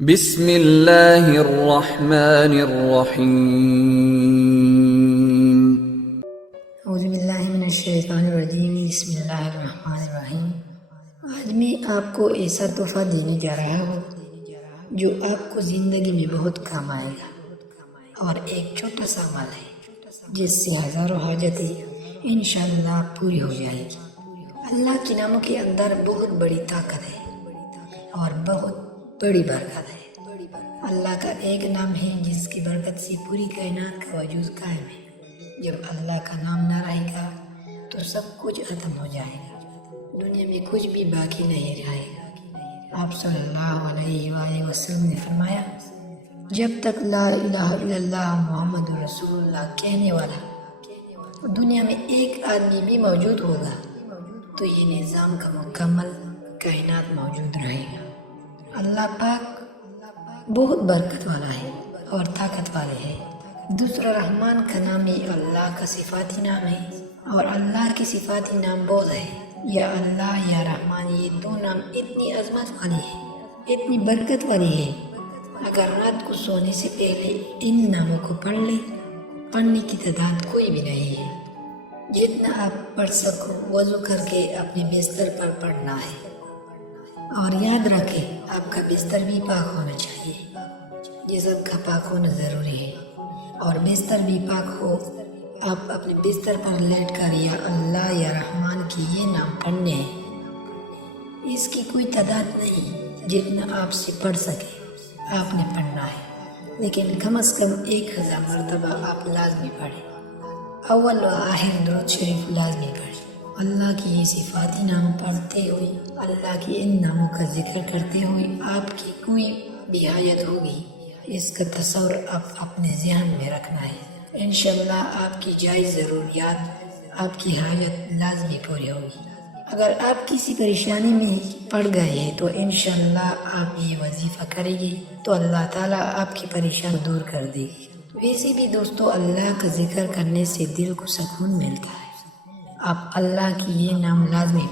بسم اللہ الرحمن الرحیم۔ اعوذ باللہ من الشیطان الرجیم، بسم اللہ الرحمن الرحیم۔ آج میں آپ کو ایسا تحفہ دینے جا رہا ہوں جو آپ کو زندگی میں بہت کام آئے گا، اور ایک چھوٹا سا عمل ہے جس سے ہزاروں حاجتیں انشاءاللہ پوری ہو جائے گی۔ اللہ کے ناموں کے اندر بہت بڑی طاقت ہے اور بہت بڑی برکت ہے۔ اللہ کا ایک نام ہے جس کی برکت سے پوری کائنات کا وجود قائم ہے۔ جب اللہ کا نام نہ رہے گا تو سب کچھ ختم ہو جائے گا، دنیا میں کچھ بھی باقی نہیں رہے گا۔ آپ صلی اللہ علیہ وآلہ وسلم نے فرمایا، جب تک لا الہ الا اللہ محمد رسول اللہ کہنے والا دنیا میں ایک آدمی بھی موجود ہوگا تو یہ نظام کا مکمل کائنات موجود رہے گا۔ اللہ پاک بہت برکت والا ہے اور طاقت والے ہے۔ دوسرا رحمان کا نام ہی اللہ کا صفاتی نام ہے، اور اللہ کی صفاتی نام بہت ہے۔ یا اللہ یا رحمان، یہ دو نام اتنی عظمت والی ہے، اتنی برکت والی ہے، اگر رات کو سونے سے پہلے ان ناموں کو پڑھ لے، پڑھنے کی تعداد کوئی بھی نہیں ہے۔ جتنا آپ پڑھ سکو وضو کر کے اپنے بستر پر پڑھنا ہے، اور یاد رکھیں آپ کا بستر بھی پاک ہونا چاہیے۔ جسم کا پاک ہونا ضروری ہے، اور بستر بھی پاک ہو۔ آپ اپنے بستر پر لیٹ کر یا اللہ یا رحمان کی یہ نام پڑھنے ہیں۔ اس کی کوئی تعداد نہیں، جتنا آپ سے پڑھ سکے آپ نے پڑھنا ہے، لیکن کم از کم 1000 مرتبہ آپ لازمی پڑھیں۔ اول و آخر درود شریف لازمی پڑھیں۔ اللہ کی یہ صفاتی نام پڑھتے ہوئے، اللہ کے ان ناموں کا ذکر کرتے ہوئے آپ کی کوئی بھی حاجت ہوگی، اس کا تصور آپ اپنے ذہن میں رکھنا ہے۔ انشاءاللہ آپ کی جائز ضروریات، آپ کی حاجت لازمی پوری ہوگی۔ اگر آپ کسی پریشانی میں پڑ گئے ہیں تو انشاءاللہ آپ یہ وظیفہ کریں گے تو اللہ تعالیٰ آپ کی پریشانی دور کر دے گی۔ ویسے بھی دوستو، اللہ کا ذکر کرنے سے دل کو سکون ملتا ہے۔ آپ اللہ کی یہ نام لازمی